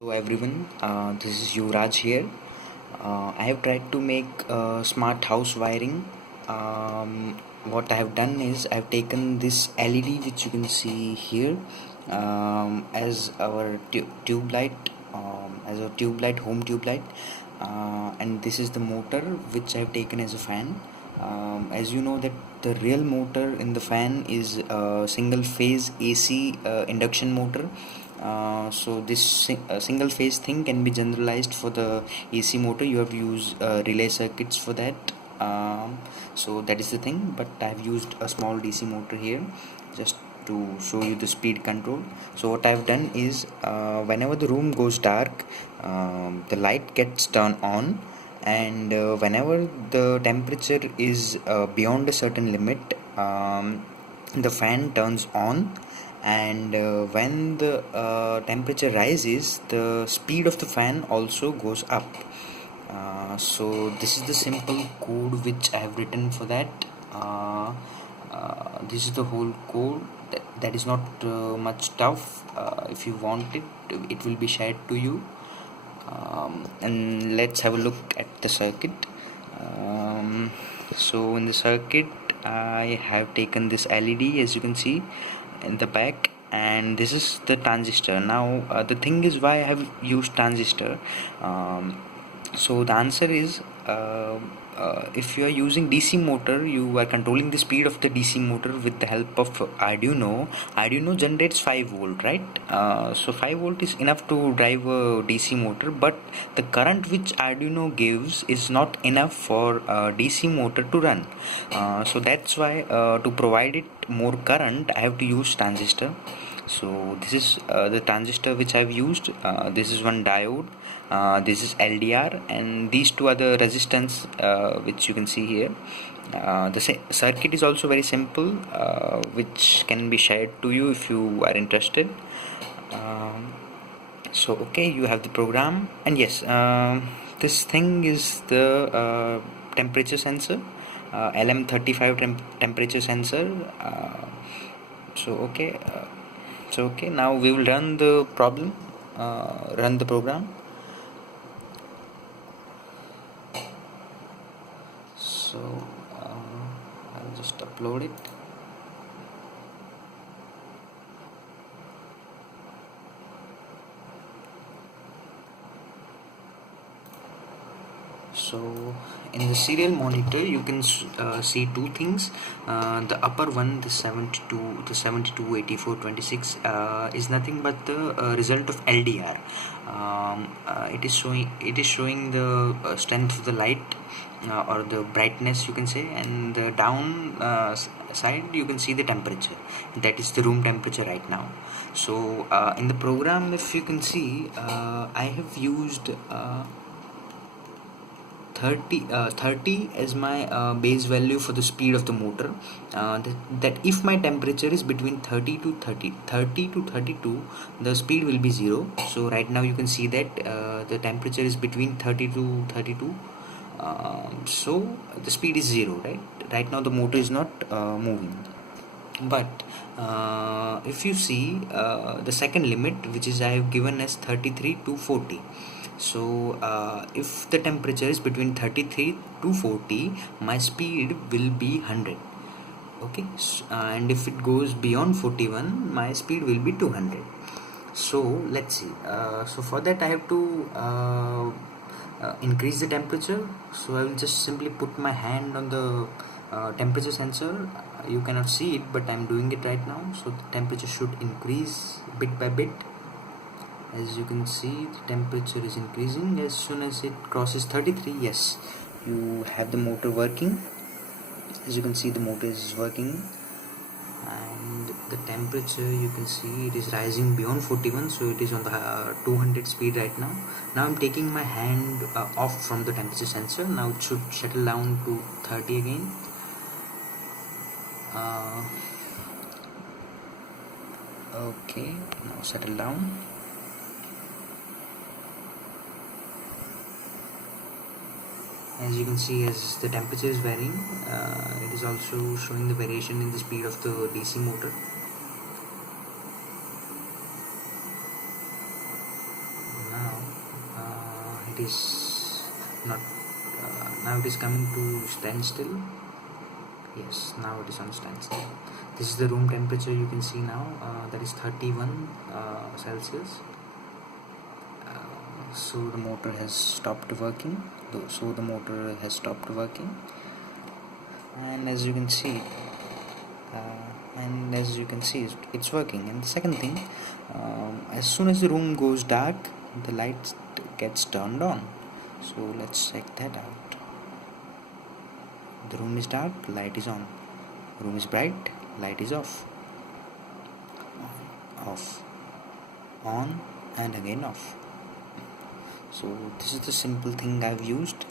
Hello everyone, this is Yuvraj here. I have tried to make smart house wiring. What I have done is I have taken this LED which you can see here as our tube light, as a tube light, home tube light, and this is the motor which I have taken as a fan. As you know that the real motor in the fan is a single phase AC induction motor. So this single phase thing can be generalized for the AC motor. You have to use relay circuits for that. So that is the thing, but I have used a small DC motor here just to show you the speed control. So what I have done is whenever the room goes dark, the light gets turned on, and whenever the temperature is beyond a certain limit, the fan turns on, and when the temperature rises, the speed of the fan also goes up. So this is the simple code which I have written for that. This is the whole code. That is not much tough. If you want it, it will be shared to you. And let's have a look at the circuit. So in the circuit, I have taken this LED, as you can see in the back, and this is the transistor. Now the thing is, why I have used transistor. So the answer is, if you are using DC motor, you are controlling the speed of the DC motor with the help of Arduino generates 5 volt, right? So 5 volt is enough to drive a DC motor, but the current which Arduino gives is not enough for a DC motor to run. So that's why, to provide it more current, I have to use transistor. So this is the transistor which I've used. This is one diode, this is LDR, and these two are the resistance which you can see here. The circuit is also very simple, which can be shared to you if you are interested. So okay, you have the program, and yes, this thing is the temperature sensor, LM35 temperature sensor. So okay. So now we will run the run the program. So I'll just upload it. So in the serial monitor you can see two things. The upper one, the 72 84 26, is nothing but the result of LDR. It is showing the strength of the light, or the brightness you can say, and the down side you can see the temperature. That is the room temperature right now. So in the program, if you can see, I have used 30 as my base value for the speed of the motor. That if my temperature is between 30 to 32, the speed will be 0. So right now you can see that the temperature is between 30 to 32. So the speed is 0, right now the motor is not moving. But if you see the second limit, which is I have given as 33 to 40. So if the temperature is between 33 to 40, my speed will be 100. Okay, and if it goes beyond 41, my speed will be 200. So let's see. So for that I have to increase the temperature. So I will just simply put my hand on the temperature sensor. You cannot see it, but I'm doing it right now. So the temperature should increase bit by bit. As you can see, the temperature is increasing. As soon as it crosses 33, yes, you have the motor working. As you can see, the motor is working, and the temperature, you can see it is rising beyond 41. So it is on the 200 speed right now. Now I'm taking my hand off from the temperature sensor. Now it should settle down to 30 again. Okay, now settle down. As you can see, as the temperature is varying, it is also showing the variation in the speed of the DC motor. it is not now it is coming to standstill. Yes, now it is on standstill. This is the room temperature. You can see now that is 31 Celsius. So the motor has stopped working. And as you can see, it's working. And the second thing, as soon as the room goes dark, the light gets turned on. So let's check that out. The room is dark, light is on. Room is bright, light is off. On and again off. So this is the simple thing I've used.